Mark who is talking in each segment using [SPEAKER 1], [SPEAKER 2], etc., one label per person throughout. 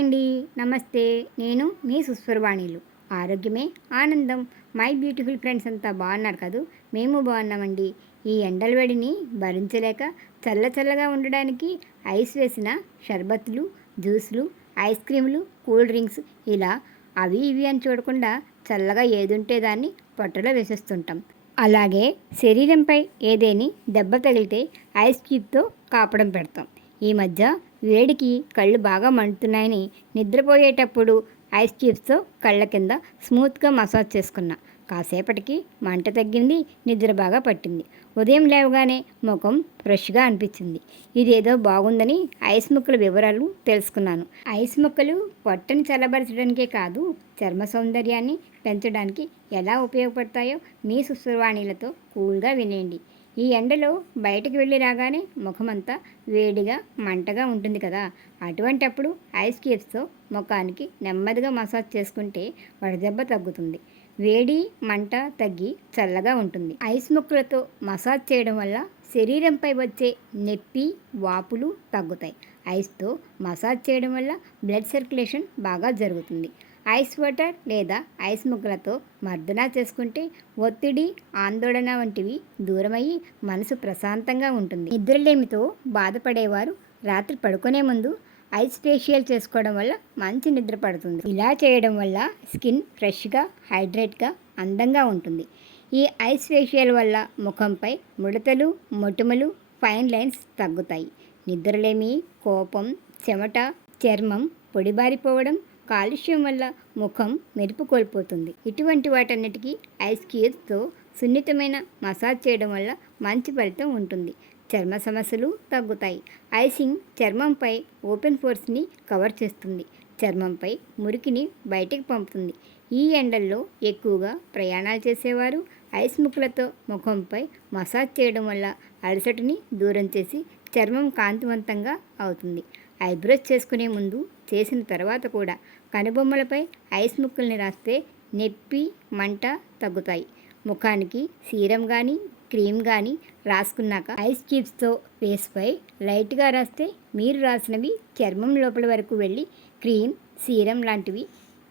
[SPEAKER 1] అండి. నమస్తే. నేను మీ సుస్వరవాణిలు ఆరోగ్యమే ఆనందం. మై బ్యూటిఫుల్ ఫ్రెండ్స్ అంతా బాగున్నారు కదూ? మేము బాగున్నామండి. ఈ ఎండల వేడిని భరించలేక చల్ల చల్లగా ఉండడానికి ఐస్ వేసిన షర్బత్లు జ్యూస్లు ఐస్ క్రీములు కూల్ డ్రింక్స్ ఇలా అవి ఇవి అని చూడకుండా చల్లగా ఏదుంటే దాన్ని పొట్టలో వేసేస్తుంటాం. అలాగే శరీరంపై ఏదేని దెబ్బ తగిలితే ఐస్ క్యూబ్తో కాపడం పెడతాం. ఈ మధ్య వేడికి కళ్ళు బాగా మండుతున్నాయని నిద్రపోయేటప్పుడు ఐస్ క్యూబ్స్తో కళ్ళ కింద స్మూత్గా మసాజ్ చేసుకున్నా. కాసేపటికి మంట తగ్గింది నిద్ర బాగా పట్టింది. ఉదయం లేవగానే ముఖం ఫ్రెష్గా అనిపించింది. ఇదేదో బాగుందని ఐస్ ముక్కల వివరాలు తెలుసుకున్నాను. ఐస్ ముక్కలు పొట్టని చల్లబరచడానికే కాదు చర్మ సౌందర్యాన్ని పెంచడానికి ఎలా ఉపయోగపడతాయో మీ సుశ్రవాణిలతో కూల్గా వినేయండి. ఈ ఎండలో బయటకు వెళ్ళి రాగానే ముఖమంతా వేడిగా మంటగా ఉంటుంది కదా. అటువంటప్పుడు ఐస్ క్యూబ్స్తో ముఖానికి నెమ్మదిగా మసాజ్ చేసుకుంటే వడదెబ్బ తగ్గుతుంది. వేడి మంట తగ్గి చల్లగా ఉంటుంది. ఐస్ ముక్కలతో మసాజ్ చేయడం వల్ల శరీరంపై వచ్చే నొప్పి వాపులు తగ్గుతాయి. ఐస్తో మసాజ్ చేయడం వల్ల బ్లడ్ సర్క్యులేషన్ బాగా జరుగుతుంది. ఐస్ వాటర్ లేదా ఐస్ ముగ్గులతో మర్దనా చేసుకుంటే ఒత్తిడి ఆందోళన వంటివి దూరమయ్యి మనసు ప్రశాంతంగా ఉంటుంది. నిద్రలేమితో బాధపడేవారు రాత్రి పడుకునే ముందు ఐస్ ఫేషియల్ చేసుకోవడం వల్ల మంచి నిద్ర పడుతుంది. ఇలా చేయడం వల్ల స్కిన్ ఫ్రెష్గా హైడ్రేట్గా అందంగా ఉంటుంది. ఈ ఐస్ ఫేషియల్ వల్ల ముఖంపై ముడతలు మొటిమలు ఫైన్ లైన్స్ తగ్గుతాయి. నిద్రలేమి కోపం చెమట చర్మం పొడిబారిపోవడం కాలుష్యం వల్ల ముఖం మెరుపు కోల్పోతుంది. ఇటువంటి వాటన్నిటికీ ఐస్ క్యూబ్స్తో సున్నితమైన మసాజ్ చేయడం వల్ల మంచి ఫలితం ఉంటుంది. చర్మ సమస్యలు తగ్గుతాయి. ఐసింగ్ చర్మంపై ఓపెన్ ఫోర్స్ని కవర్ చేస్తుంది. చర్మంపై మురికిని బయటికి పంపుతుంది. ఈ ఎండల్లో ఎక్కువగా ప్రయాణాలు చేసేవారు ఐస్ ముక్కలతో ముఖంపై మసాజ్ చేయడం వల్ల అలసటని దూరం చేసి చర్మం కాంతివంతంగా అవుతుంది. ఐబ్రోస్ చేసుకునే ముందు చేసిన తర్వాత కూడా కనుబొమ్మలపై ఐస్ ముక్కల్ని రాస్తే నొప్పి మంట తగ్గుతాయి. ముఖానికి సీరం కానీ క్రీమ్ కానీ రాసుకున్నాక ఐస్ క్యూబ్స్తో ఫేస్పై లైట్గా రాస్తే మీరు రాసినవి చర్మం లోపల వరకు వెళ్ళి క్రీమ్ సీరం లాంటివి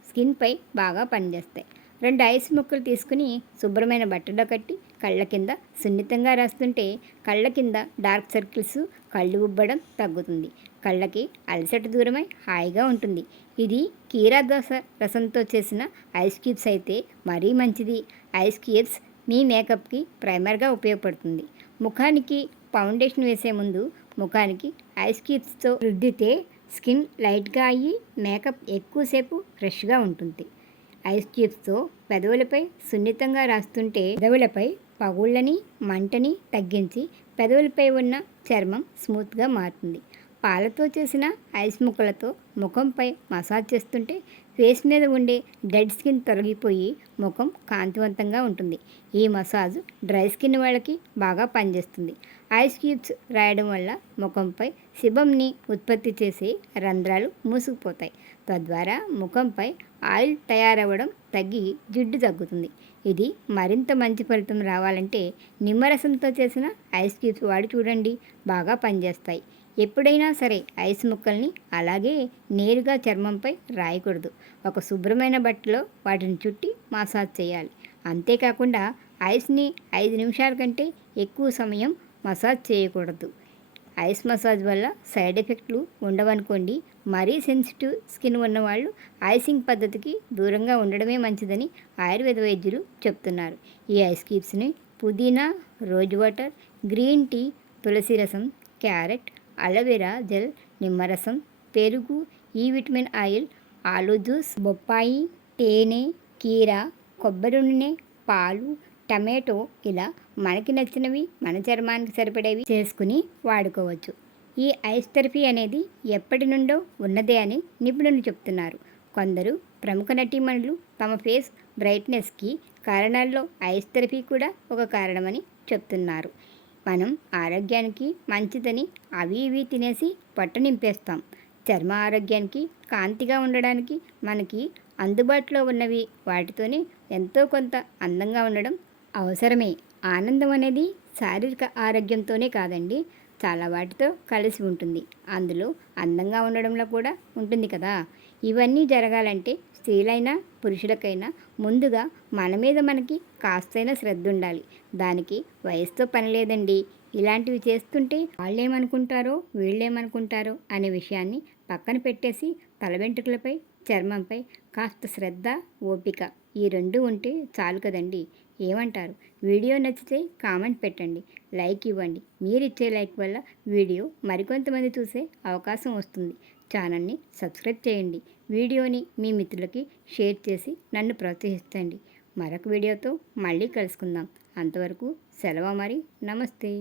[SPEAKER 1] స్కిన్పై బాగా పనిచేస్తాయి. రెండు ఐస్ ముక్కలు తీసుకుని శుభ్రమైన బట్టలో కట్టి కళ్ళ కింద సున్నితంగా రాస్తుంటే కళ్ళ కింద డార్క్ సర్కిల్స్ కళ్ళు ఉబ్బడం తగ్గుతుంది. కళ్ళకి అలసట దూరమై హాయిగా ఉంటుంది. ఇది కీరా దోశ రసంతో చేసిన ఐస్ క్యూబ్స్ అయితే మరీ మంచిది. ఐస్ క్యూబ్స్ మీ మేకప్కి ప్రైమర్గా ఉపయోగపడుతుంది. ముఖానికి ఫౌండేషన్ వేసే ముందు ముఖానికి ఐస్ క్యూబ్స్తో రుద్దితే స్కిన్ లైట్గా అయ్యి మేకప్ ఎక్కువసేపు ఫ్రెష్గా ఉంటుంది. ఐస్ క్యూబ్స్తో పెదవులపై సున్నితంగా రాస్తుంటే పెదవులపై పగుళ్ళని మంటని తగ్గించి పెదవులపై ఉన్న చర్మం స్మూత్గా మారుతుంది. పాలతో చేసిన ఐస్ ముక్కలతో ముఖంపై మసాజ్ చేస్తుంటే ఫేస్ మీద ఉండే డెడ్ స్కిన్ తొలగిపోయి ముఖం కాంతివంతంగా ఉంటుంది. ఈ మసాజ్ డ్రై స్కిన్ వాళ్ళకి బాగా పనిచేస్తుంది. ఐస్ క్యూబ్స్ రాయడం వల్ల ముఖంపై శిభంని ఉత్పత్తి చేసే రంధ్రాలు మూసుకుపోతాయి. తద్వారా ముఖంపై ఆయిల్ తయారవ్వడం తగ్గి జిడ్డు తగ్గుతుంది. ఇది మరింత మంచి ఫలితం రావాలంటే నిమ్మరసంతో చేసిన ఐస్ క్యూబ్స్ వాడి చూడండి బాగా పనిచేస్తాయి. ఎప్పుడైనా సరే ఐస్ ముక్కల్ని అలాగే నేరుగా చర్మంపై రాయకూడదు. ఒక శుభ్రమైన బట్టలో వాటిని చుట్టి మసాజ్ చేయాలి. అంతేకాకుండా ఐస్ని ఐదు నిమిషాల కంటే ఎక్కువ సమయం మసాజ్ చేయకూడదు. ఐస్ మసాజ్ వల్ల సైడ్ ఎఫెక్ట్లు ఉండవనుకోండి. మరీ సెన్సిటివ్ స్కిన్ ఉన్నవాళ్ళు ఐసింగ్ పద్ధతికి దూరంగా ఉండడమే మంచిదని ఆయుర్వేద వైద్యులు చెప్తున్నారు. ఈ ఐస్ క్యూబ్స్ని పుదీనా రోజ్ వాటర్ గ్రీన్ టీ తులసి రసం క్యారెట్ అలోవెరా జెల్ నిమ్మరసం పెరుగు ఈ విటమిన్ ఆయిల్ ఆలు జ్యూస్ బొప్పాయి తేనె కీర కొబ్బరి నూనె పాలు టమాటో ఇలా మనకి నచ్చినవి మన చర్మానికి సరిపడేవి చేసుకుని వాడుకోవచ్చు. ఈ ఐస్ థెరపీ అనేది ఎప్పటి నుండో ఉన్నదే అని నిపుణులు చెప్తున్నారు. కొందరు ప్రముఖ నటీమణులు తమ ఫేస్ బ్రైట్నెస్కి కారణాల్లో ఐస్ థెరపీ కూడా ఒక కారణమని చెప్తున్నారు. మనం ఆరోగ్యానికి మంచిదని అవి ఇవి తినేసి పొట్ట నింపేస్తాం. చర్మ ఆరోగ్యానికి కాంతిగా ఉండడానికి మనకి అందుబాటులో ఉన్నవి వాటితోనే ఎంతో కొంత అందంగా ఉండడం అవసరమే. ఆనందం అనేది శారీరక ఆరోగ్యంతోనే కాదండి చాలా వాటితో కలిసి ఉంటుంది. అందులో అందంగా ఉండడంలో కూడా ఉంటుంది కదా. ఇవన్నీ జరగాలంటే స్త్రీలైనా పురుషులకైనా ముందుగా మన మీద మనకి కాస్తైనా శ్రద్ధ ఉండాలి. దానికి వయసుతో పని లేదండి. ఇలాంటివి చేస్తుంటే వాళ్ళేమనుకుంటారో వీళ్ళేమనుకుంటారో అనే విషయాన్ని పక్కన పెట్టేసి తల వెంట్రుకలపై చర్మంపై కాస్త శ్రద్ధ ఓపిక ఈ రెండు ఉంటే చాలు కదండి. ఏమంటారు? వీడియో నచ్చితే కామెంట్ పెట్టండి లైక్ ఇవ్వండి. మీరు ఇచ్చే లైక్ వల్ల వీడియో మరికొంతమంది చూసే అవకాశం వస్తుంది. ఛానల్ని సబ్స్క్రైబ్ చేయండి. వీడియోని మీ మిత్రులకి షేర్ చేసి నన్ను ప్రోత్సహిస్తండి మరొక వీడియోతో మళ్ళీ కలుసుకుందాం. అంతవరకు సెలవు మరి. నమస్తే.